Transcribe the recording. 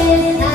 is